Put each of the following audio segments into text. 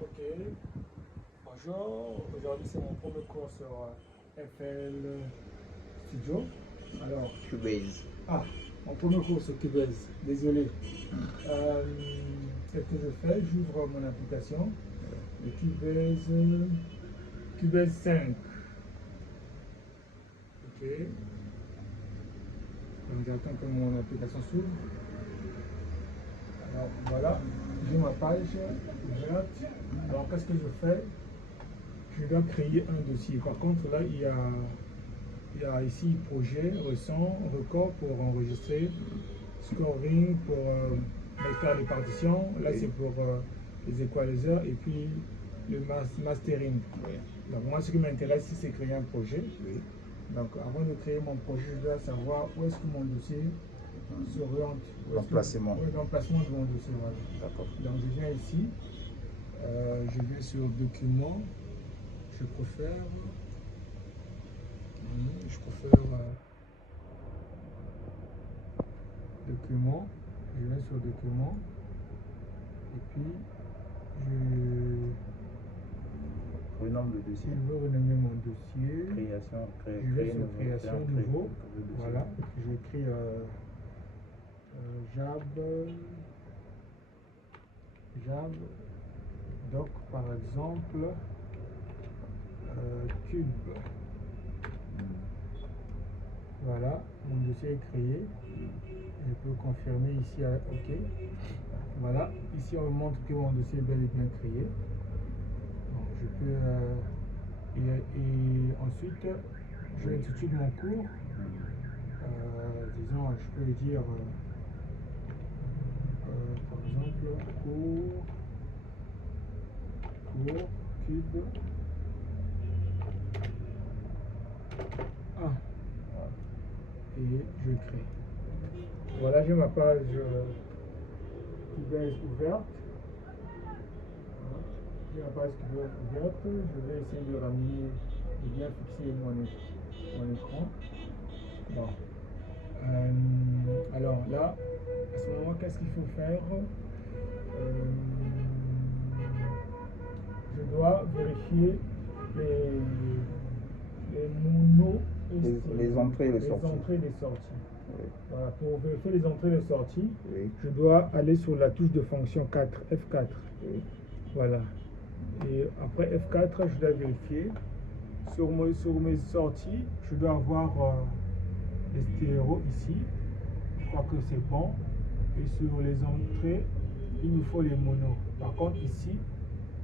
Ok, bonjour. Aujourd'hui, c'est mon premier cours sur FL Studio. Alors, Cubase. mon premier cours sur Cubase. Désolé. Qu'est-ce que je fais? J'ouvre mon application, le Cubase 5. Ok. Donc, j'attends que mon application s'ouvre. Alors, voilà. J'ai ma page ouverte. Alors, qu'est-ce que je fais? Je dois créer un dossier. Par contre, là, il y a ici projet, récent, record pour enregistrer, scoring pour faire les partitions. Là, c'est pour les equalizers et puis le mastering. Oui. Donc, moi, ce qui m'intéresse, c'est créer un projet. Oui. Donc, avant de créer mon projet, je dois savoir où est-ce que mon dossier s'oriente. L'emplacement. Oui, l'emplacement de mon dossier. Voilà. D'accord. Donc, je viens ici. Je viens sur document. Je préfère document. Je viens sur document et puis Renomme le dossier. je veux renommer mon dossier. Création, Je vais sur création nouveau. Voilà. J'écris Jab doc par exemple cube. Voilà, mon dossier est créé. Je peux confirmer ici à OK. Voilà, ici on me montre que mon dossier est bel et bien créé. Donc, je peux et ensuite je intitule mon cours. Disons, je peux dire par exemple cours cube 1. Et je crée. Voilà, j'ai ma page Cubase ouverte. J'ai ma page Cubase ouverte. Je vais essayer de ramener, de bien fixer mon écran. Bon. Alors là, à ce moment, qu'est-ce qu'il faut faire? Je dois vérifier les monos. Les entrées et les sorties. Entrées et les sorties. Oui. Voilà, pour vérifier les entrées et les sorties, Oui. je dois aller sur la touche de fonction 4, F4. Oui. Voilà. Et après F4, je dois vérifier. Sur mes sorties, je dois avoir les stéréos ici. Je crois que c'est bon. Et sur les entrées, il nous faut les monos. Par contre, ici,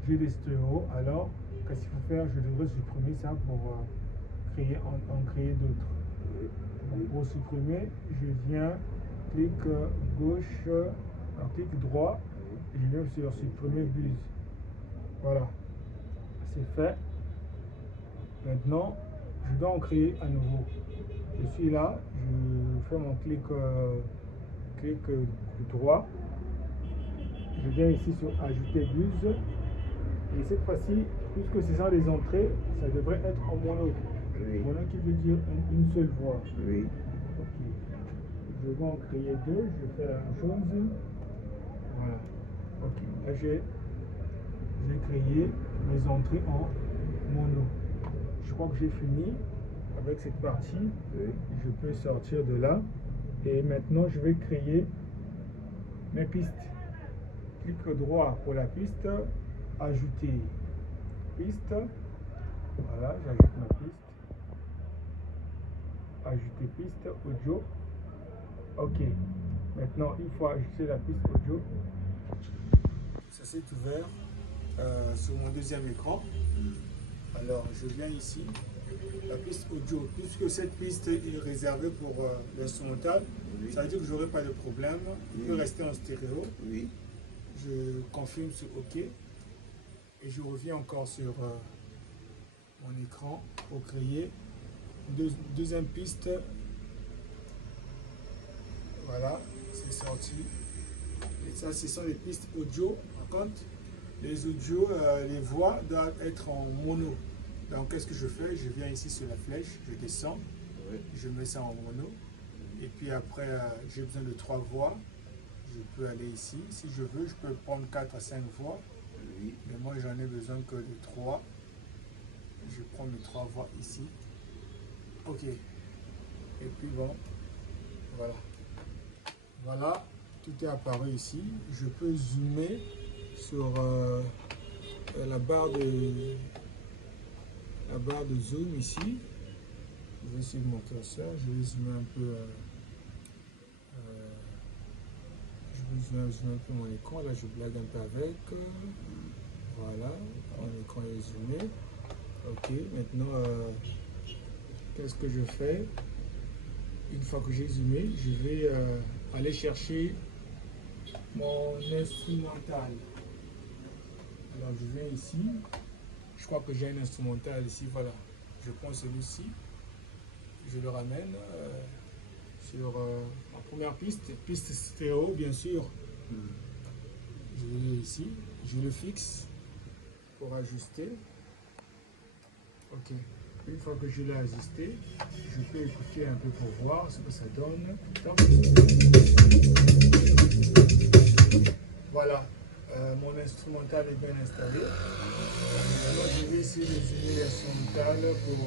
j'ai des stéréos. Alors, qu'est-ce qu'il faut faire? Je devrais supprimer ça pour en créer d'autres. Donc, pour supprimer, je viens, clic gauche, clic droit, et je viens sur supprimer buse. Voilà, c'est fait. Maintenant, je dois en créer à nouveau. Je suis là, je fais mon clic droit. Je viens ici sur ajouter buse. Et cette fois-ci, puisque ce sont les entrées, ça devrait être en mono. Oui. Mono qui veut dire une seule voix. Oui. Ok. Je vais en créer deux, je fais la même chose. Voilà. Ok. Là, j'ai créé mes entrées en mono. Je crois que j'ai fini avec cette partie. Oui. Je peux sortir de là. Et maintenant, je vais créer mes pistes. Clic droit pour la piste. Ajouter piste. Voilà, j'ajoute ma piste. Ajouter piste audio. Ok. Maintenant, une fois ajouté la piste audio, ça s'est ouvert sur mon deuxième écran. Alors, je viens ici, la piste audio. Puisque cette piste est réservée pour l'instrumental, Oui. ça veut dire que je n'aurai pas de problème. Il peut rester en stéréo. Oui. Je confirme sur OK. Et je reviens encore sur mon écran pour créer deuxième piste. Voilà, c'est sorti. Et ça, ce sont les pistes audio. Par contre, les audios, les voix doivent être en mono. Donc, qu'est-ce que je fais? Je viens ici sur la flèche, je descends, Oui. je mets ça en mono. Et puis après, j'ai besoin de 3 voix. Je peux aller ici. Si je veux, je peux prendre 4 à 5 voix. Oui. Mais moi, j'en ai besoin que de 3. Je prends mes 3 voies ici. Ok. Et puis bon, voilà. Voilà, tout est apparu ici. Je peux zoomer sur la barre de zoom ici. Je vais suivre mon curseur. Je vais zoomer un peu. Je vais zoomer un peu mon écran. Là, je blague un peu avec. Voilà, mon écran est zoomé. Ok, maintenant, qu'est-ce que je fais? Une fois que j'ai zoomé, je vais aller chercher mon instrumental. Alors, je viens ici. Je crois que j'ai un instrumental ici. Voilà, je prends celui-ci. Je le ramène sur ma première piste stéréo, bien sûr. Je l'ai ici. Je le fixe pour ajuster. Ok. Une fois que je l'ai ajusté, je peux écouter un peu pour voir ce que ça donne. Donc, voilà, mon instrumental est bien installé. Maintenant, je vais essayer de zoomer l'instrumental pour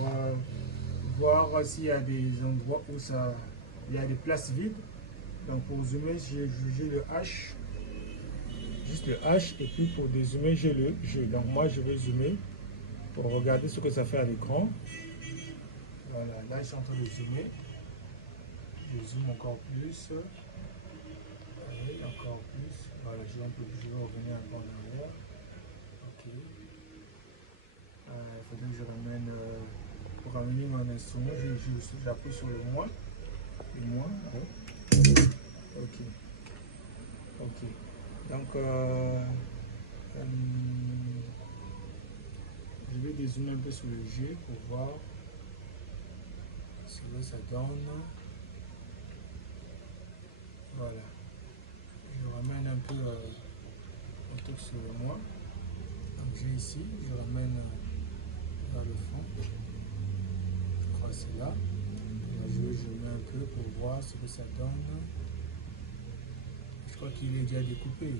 voir s'il y a des endroits où il y a des places vides. Donc pour zoomer, j'ai le H, juste le H, et puis pour dézoomer, j'ai le G. Donc moi, je vais zoomer pour regarder ce que ça fait à l'écran. Voilà, là je suis en train de zoomer. Je zoome encore plus. Allez, encore plus. Voilà, je vais revenir un peu en arrière. Ok. Il faudrait que je ramène. Pour ramener mon instrument, j'appuie sur le moins. Le moins, ouais. Ok. Ok. Donc, je vais dézoomer un peu sur le G pour voir ce que ça donne. Voilà. Je ramène un peu mon truc sur le moins. Donc j'ai ici, je ramène vers le fond. Je crois que c'est là. Là je mets un peu pour voir ce que ça donne. Je crois qu'il est déjà découpé.